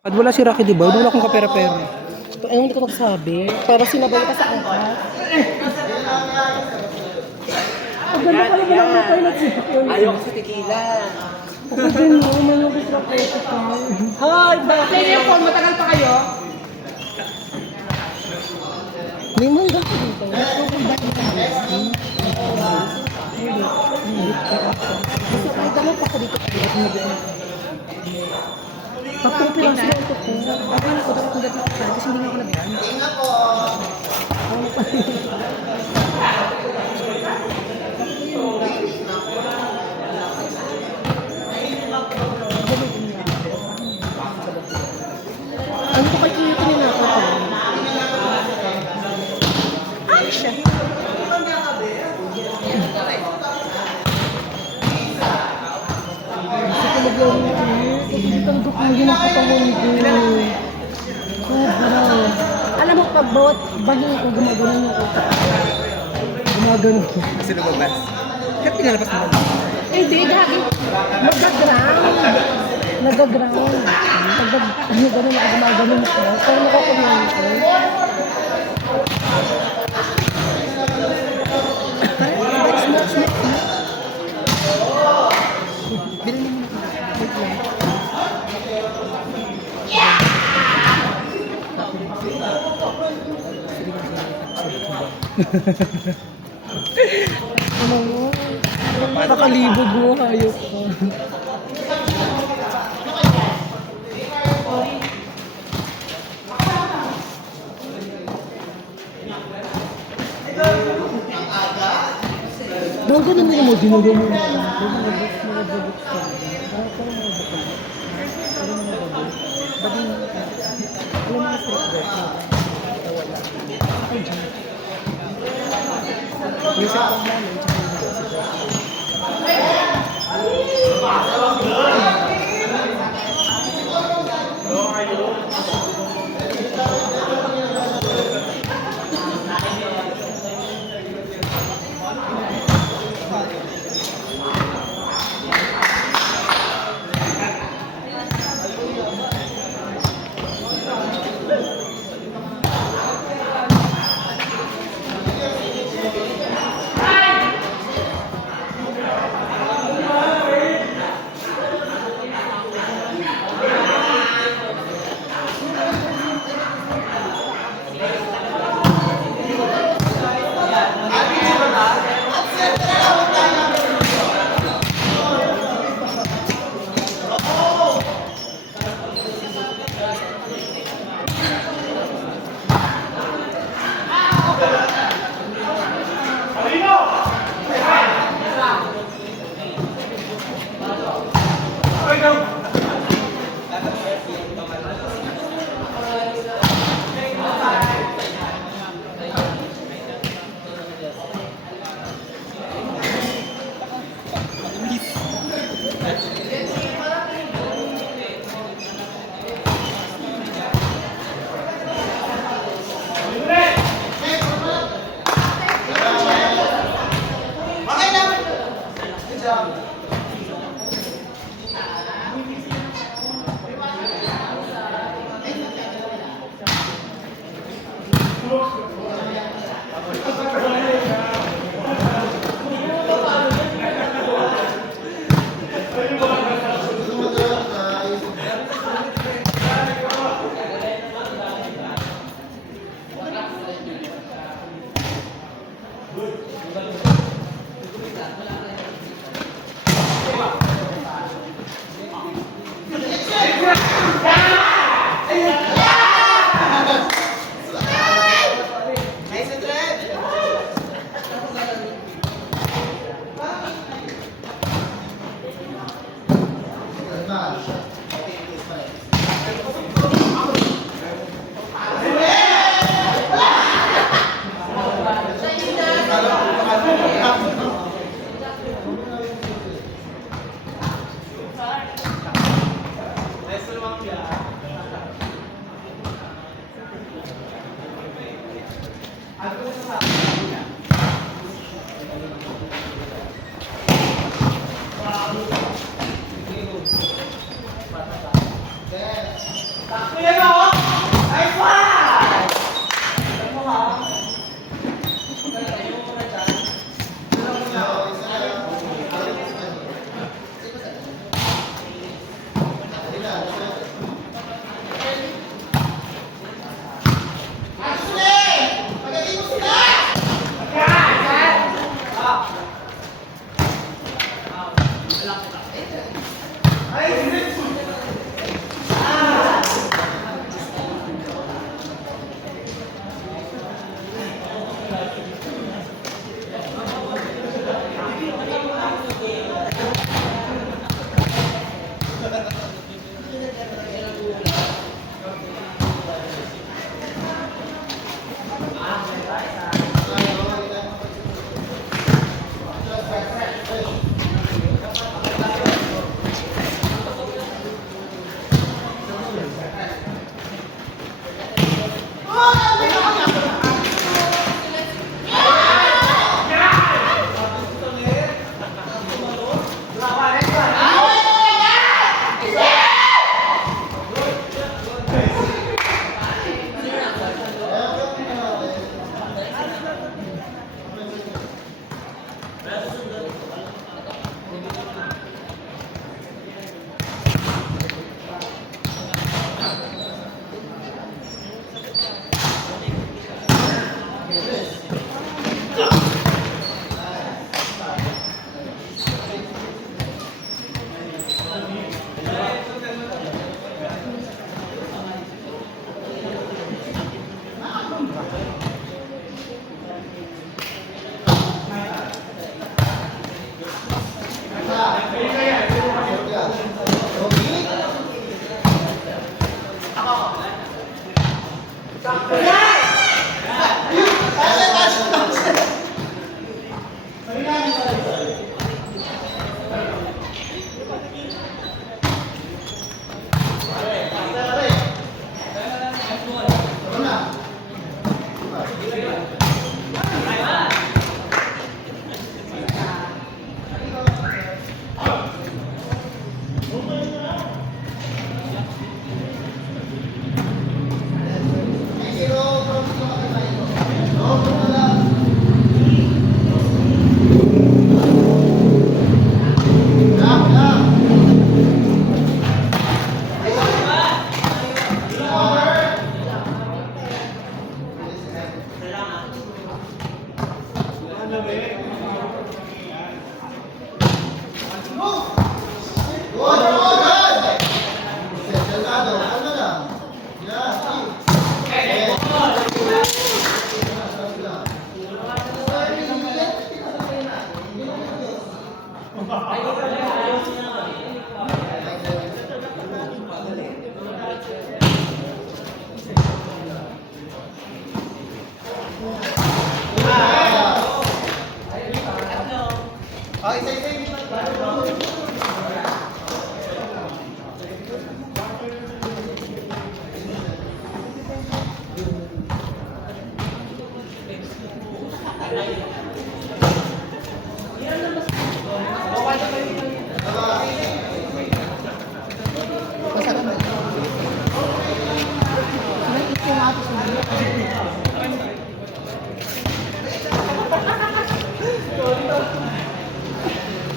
At wala si Rocky, di ba? Wala akong kapera-pera. Ano hindi ka magsabi? Para sinabay ka sa angkas. Ang ganda pala mo lang na tayo nagsipin. Ayaw ko sa tequila. Ako din mo, umanong ko sa pwede ka. Hi, bakit? Player phone, matagal pa kayo? May mga ka dito. Gusto ko dalaw pa ko dito. Tapos piraso lang ito ko. Bakit ako dapat kung dati ka kasi hindi nga ako nabigyan. Ano ko kay Kiki nila ako ito? Ay, siya. Gusto ko maglaro ito. Hindi talaga ko yung nakatawan ko. Sobra. Alam mo, pag bawat bagay ko, gumagano yung utak. Gumagano ko. Kasi lumabas. Kaya pinalabas mo naman. Eh, di, dahil nag-ground. Nag-ground. Ano gano'n ako gumagano ko. Pero nakakumain ko. Smoke. Bilhin mo na. Wait lang. Ano mo? Nakalibog mo, hayop ka. Daw ganun mo mo, ginagawa mo na. Mga babot ka. Parang mga bakal. Parang mga babot. Bagay mo. Alam mo na street dog. Wala. Ako dyan. Yung sa pang namin, tsaka yung university.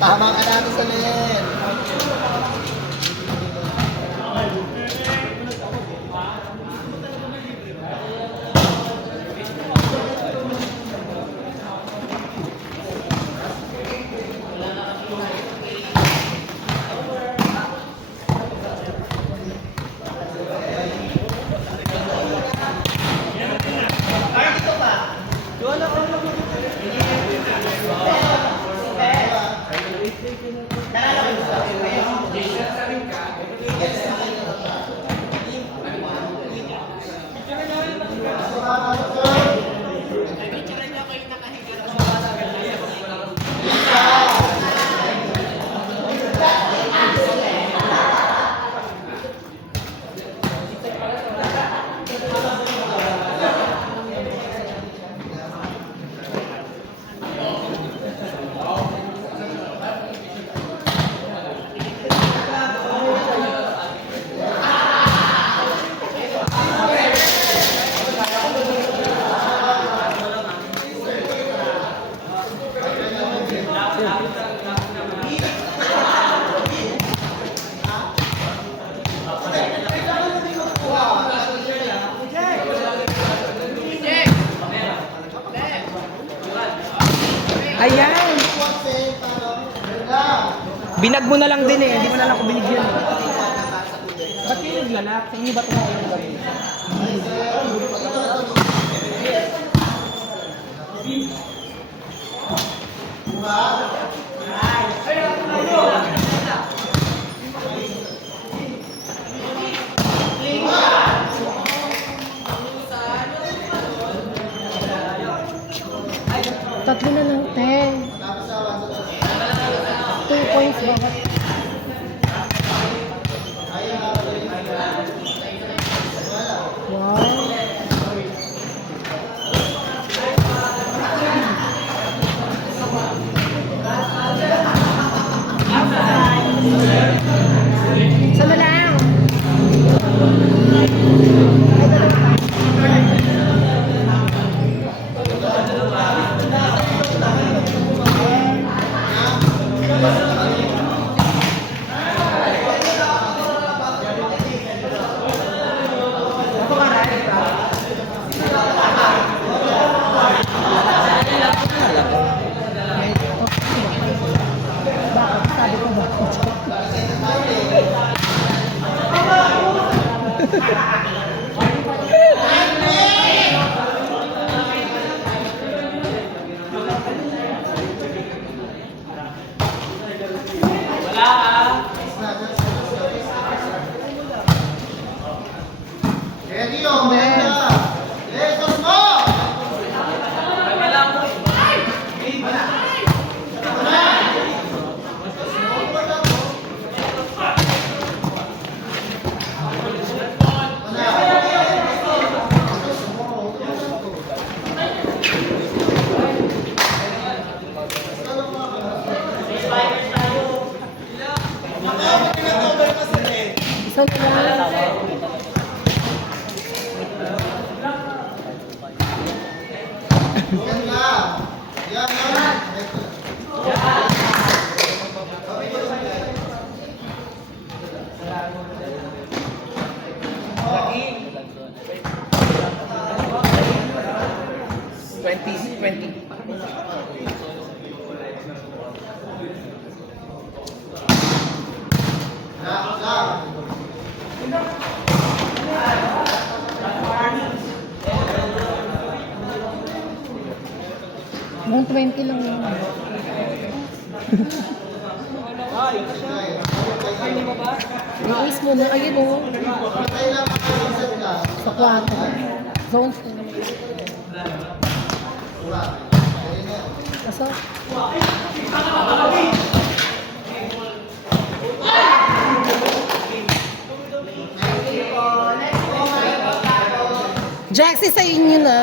Tama ka natin sa Len. Ayan! Binag mo na lang din eh, hindi mo na lang ako binigyan. Ba't kayo naglalak? Sa inyo ba ito kayo naglalak? Tatlo na lang, 10. 2 points bawat. Wow. Sama lang. Sabi ko ba? Isa na lang. Mga 20 lang yun. Release mo na. Ayun o. Sa 4. Zones na naman. Kaso? Jaxie, sa inyo na.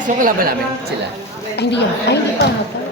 So, kalaban namin sila. Hindi yan. Ay, hindi pa ata.